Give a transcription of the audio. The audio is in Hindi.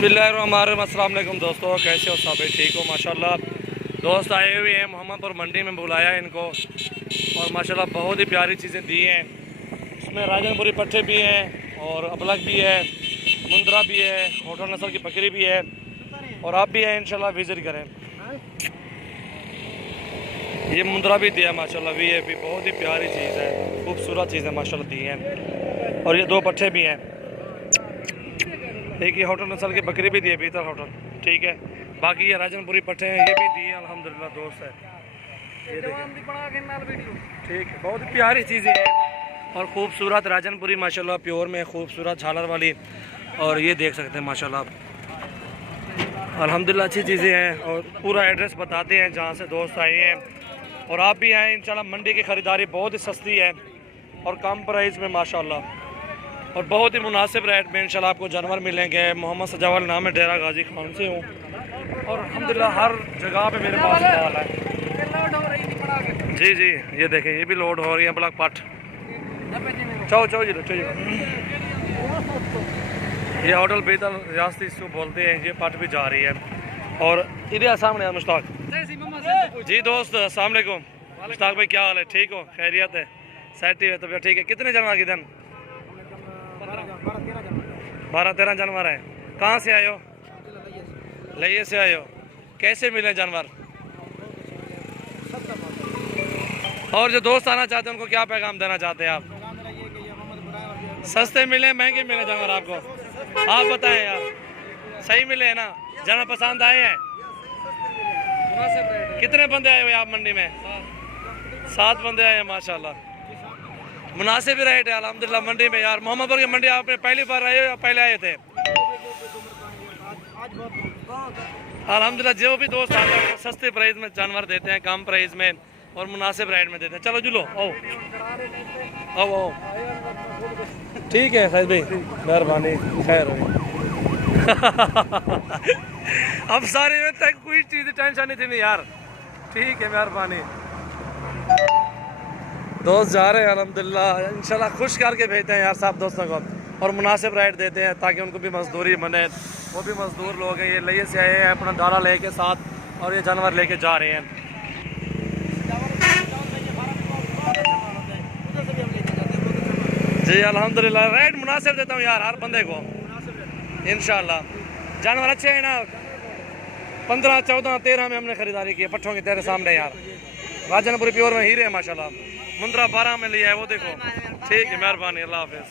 बिस्मिल्लाहिर्रहमानिर्रहीम। अस्सलाम वालेकुम दोस्तों, कैसे हो सब? ठीक हो माशाल्लाह। दोस्त आए हुए हैं मोहम्मदपुर मंडी में, बुलाया इनको और माशाल्लाह बहुत ही प्यारी चीज़ें दी हैं। इसमें राजनपुरी पट्टे भी हैं और अबलग भी है, मुंद्रा भी है, होटल नस्ल की बकरी भी है और आप भी हैं इंशाल्लाह विज़िट करें। ये मुंद्रा भी दिया माशाल्लाह, ये भी बहुत ही प्यारी चीज़ है, खूबसूरत चीज़ें माशाल्लाह दी हैं। और ये दो पट्टे भी हैं, एक ही होटल नस्ल की बकरी भी दी है, भीतर होटल, ठीक है। बाकी ये राजनपुरी पट्टे हैं, ये भी दिए अल्हम्दुलिल्लाह दोस्त है। ये ठीक है, बहुत प्यारी चीज़ें हैं और ख़ूबसूरत राजनपुरी माशाल्लाह प्योर में खूबसूरत झालर वाली। और ये देख सकते हैं माशाल्लाह अल्हम्दुलिल्लाह अच्छी चीज़ें हैं। और पूरा एड्रेस बताते हैं जहाँ से दोस्त आए हैं और आप भी आएँ इंशाल्लाह। मंडी की ख़रीदारी बहुत ही सस्ती है और कम प्राइस में माशाल्लाह और बहुत ही मुनासिब रेट में इंशाल्लाह आपको जानवर मिलेंगे। मोहम्मद सजावल नाम है, डेरा गाजी खान से हूँ और अल्हम्दुलिल्लाह हर जगह पे मेरे पास माल है। जी जी, ये देखें, ये भी लोड हो रही है ब्लॉक पट। चाओ चाओ जी, चाओ। ये होटल बेतल रियासती इसको बोलते हैं, ये पट भी जा रही है। और इधर सामने है मुश्ताक जी। दोस्त अस्सलाम वालेकुम। मुश्ताक भाई क्या हाल है? ठीक हो? खैरियत है? सेट है? तो ठीक है। कितने जानवर की दिन? 12-13 जानवर हैं। कहाँ से आए हो? लइये से आए हो। कैसे मिले जानवर? और जो दोस्त आना चाहते हैं उनको क्या पैगाम देना चाहते हैं आप? सस्ते मिले महंगे मिले जानवर आपको? आप बताएं यार, सही मिले हैं ना? जानवर पसंद आए हैं? कितने बंदे आए हुए आप मंडी में? 7 बंदे आए हैं माशाल्लाह। मुनासिब रेट है अल्हम्दुलिल्लाह मंडी में यार। मोहम्मदपुर की मंडी आप पहली बार आए हो या पहले आए थे? अल्हम्दुलिल्लाह जो भी दोस्त आते हैं सस्ते प्राइस में जानवर देते हैं, कम प्राइस में और मुनासिब रेट में देते हैं। चलो जुलो, आओ आओ आओ। ठीक है खैर भाई, मेहरबानी, खैर हो। अब सारे में तक कोई चीज़ टेंशन नहीं थी नहीं यार। ठीक है, मेहरबानी। दोस्त जा रहे हैं अल्हम्दुलिल्लाह, इंशाल्लाह खुश करके भेजते हैं यार सब दोस्तों को और मुनासिब रेट देते हैं ताकि उनको भी मजदूरी बने। वो भी मजदूर लोग हैं, ये लइये से आए हैं अपना दाना लेके साथ और ये जानवर लेके जा रहे हैं। जी अल्हम्दुलिल्लाह रेट मुनासिब देता हूँ यार हर बंदे को इंशाल्लाह। जानवर अच्छे हैं ना? 15, 14, 13 में हमने खरीदारी की है पट्ठों की, तेरे सामने यार। राजनपुरी प्योर में हीरे है माशाल्लाह। मुंद्रा 12 में लिया है वो देखो। ठीक है, मेहरबानी, अल्लाह हाफिज़।